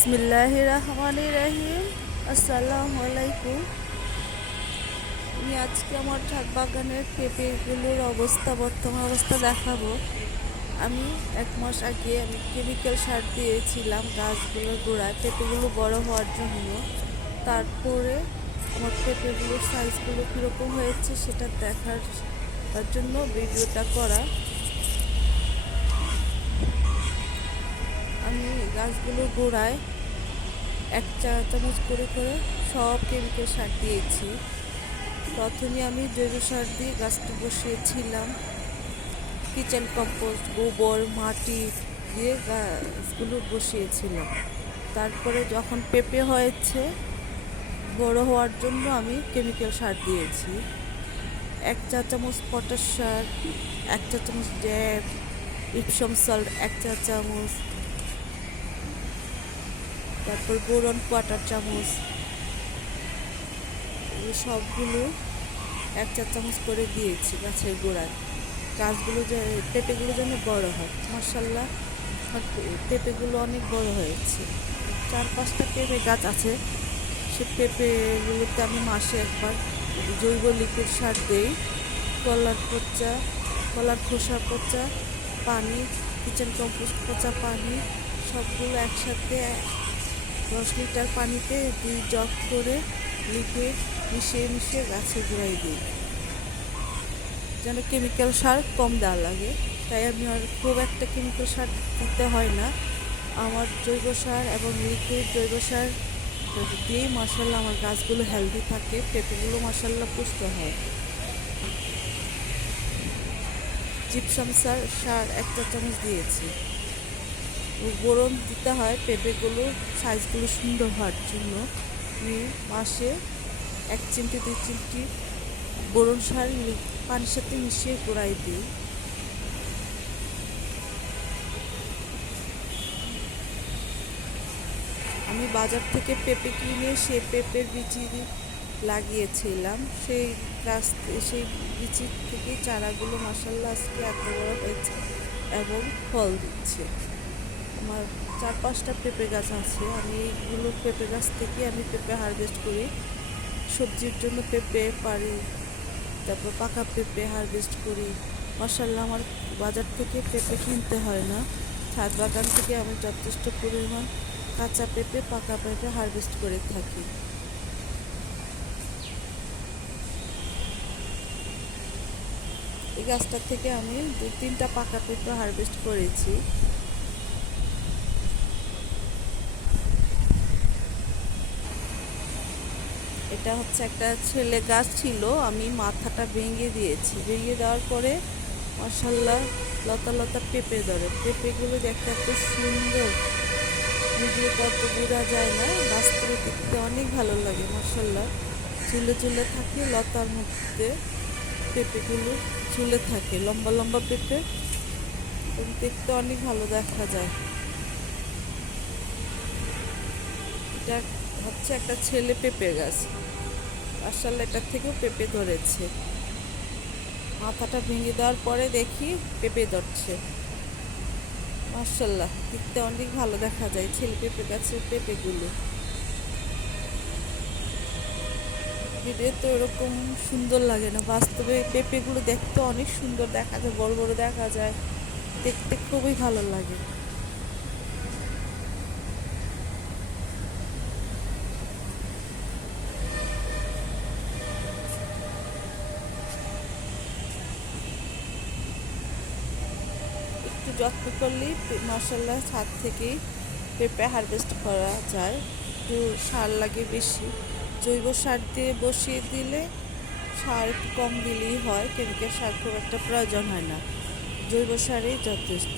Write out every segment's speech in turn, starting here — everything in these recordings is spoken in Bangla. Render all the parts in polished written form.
বিসমিল্লাহির রহমানির রহিম। আসসালামু আলাইকুম। আমি আজকে আমার ছাদ বাগানের পেঁপেগুলোর বর্তমান অবস্থা দেখাবো। আমি 1 মাস আগে কেমিক্যাল সার দিয়েছিলাম গাছগুলোর গোড়ায় পেঁপেগুলো বড় হওয়ার জন্য। তারপরে আমার পেঁপেগুলোর সাইজগুলো কীরকম হয়েছে সেটা দেখার জন্য ভিডিওটা করা। আমি গাছগুলোর গোড়ায় 1 চা চামচ করে সব কেমিক্যাল সার দিয়েছি। প্রথমে আমি জৈব সার দিয়ে গাছটা বসিয়েছিলাম, কিচেন কম্পোস্ট, গোবর, মাটি দিয়ে গাছগুলো বসিয়েছিলাম। তারপরে যখন পেঁপে হয়েছে, বড় হওয়ার জন্য আমি কেমিক্যাল সার দিয়েছি। 1 চা চামচ পটাশ সার, 1 চা চামচ ড্যাপ, ইপসম সল্ট 1 চা চামচ, তারপর বোরন 1/4 চামচ, সবগুলো 1 চা চামচ করে দিয়েছি গাছের গোড়ায়। গাছগুলো পেঁপেগুলো যেন বড় হয়। মাশাআল্লাহ, পেঁপেগুলো অনেক বড় হয়েছে। 4-5টা পেঁপে গাছ আছে। সে পেঁপেগুলোতে আমি মাসে একবার জৈব লিকুইড সার দিই। কলার খোসা পচা পানি, কিচেন কম্পোস্ট পচা পানি, সবগুলো একসাথে 10 লিটার পানিতে 2 জগ করে লিকুইড মিশিয়ে গাছে গোড়ায় দিই, যেন কেমিক্যাল সার কম দেওয়া লাগে। তাই আমি আর খুব একটা কেমিক্যাল সার দিতে হয় না। আমার জৈব সার এবং লিকুইড জৈব সার দিয়েই মাশাআল্লাহ আমার গাছগুলো হেলদি থাকে, পেঁপেগুলো মাশাআল্লাহ পুষ্ট হয়। জিপসাম সার 1 চা চামচ দিয়েছি। বোরন দিতে হয় পেঁপেগুলো সাইজগুলো সুন্দর হওয়ার জন্য। আমি মাসে 1 চিমটি 2 চিমটি বোরন সার পানির সাথে মিশিয়ে গোড়ায় দিই। আমি বাজার থেকে পেঁপে কিনে সে পেঁপের বিচি লাগিয়েছিলাম। সেই বিচি থেকে চারাগুলো মাশাআল্লাহ আজকে এত বড় হয়েছে এবং ফল দিচ্ছে। আমার 4-5টা পেঁপে গাছ আছে। আমি এইগুলো পেঁপে গাছ থেকে আমি পেঁপে হারভেস্ট করি। সবজির জন্য পেঁপে পারি, তারপর পাকা পেঁপে হারভেস্ট করি। মাশাআল্লাহ আমার বাজার থেকে পেঁপে কিনতে হয় না। ছাদ বাগান থেকে আমি যথেষ্ট পরিমাণ কাঁচা পেঁপে, পাকা পেঁপে হারভেস্ট করে থাকি। এই গাছটা থেকে আমি 2-3টা পাকা পেঁপে হারভেস্ট করেছি। এটা হচ্ছে একটা ছেলে গাছ ছিল, আমি মাথাটা ভেঙে দিয়েছি। ভেঙে দেওয়ার পরে মাশাআল্লাহ লতা লতা পেঁপে ধরে। পেঁপেগুলো দেখতে এত সুন্দর, ভিডিওতে অত বোঝা যায় না, বাস্তবে দেখতে অনেক ভালো লাগে। মাশাআল্লাহ ঝুলে থাকে লতার মধ্যে, পেঁপেগুলো ঝুলে থাকে, লম্বা লম্বা পেঁপে, দেখতে অনেক ভালো দেখা যায়। এটা হচ্ছে একটা ছেলে পেঁপে গাছ। মাশাআল্লাহ এটার থেকেও পেঁপে ধরেছে। মাথাটা ভেঙে দেওয়ার পরে দেখি পেঁপে ধরছে। মাশাআল্লাহ দেখতে অনেক ভালো দেখা যায় ছেলে পেঁপে গাছের পেঁপেগুলো। ভিডিওতে ওরকম সুন্দর লাগে না, বাস্তবে পেঁপেগুলো দেখতে অনেক সুন্দর দেখা যায়, বড় বড় দেখা যায়, দেখতে খুবই ভালো লাগে। একটু যত্ন করলেই মাশাআল্লাহ ছাদ থেকেই পেঁপে হারভেস্ট করা যায়। একটু সার লাগে বেশি, জৈব সার দিয়ে বসিয়ে দিলে সার একটু কম দিলেই হয়, কেমিক্যাল সার খুব একটা প্রয়োজন হয় না, জৈব সারই যথেষ্ট।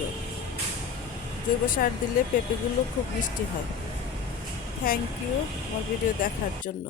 জৈব সার দিলে পেঁপেগুলো খুব মিষ্টি হয়। থ্যাংক ইউ আমার ভিডিও দেখার জন্য।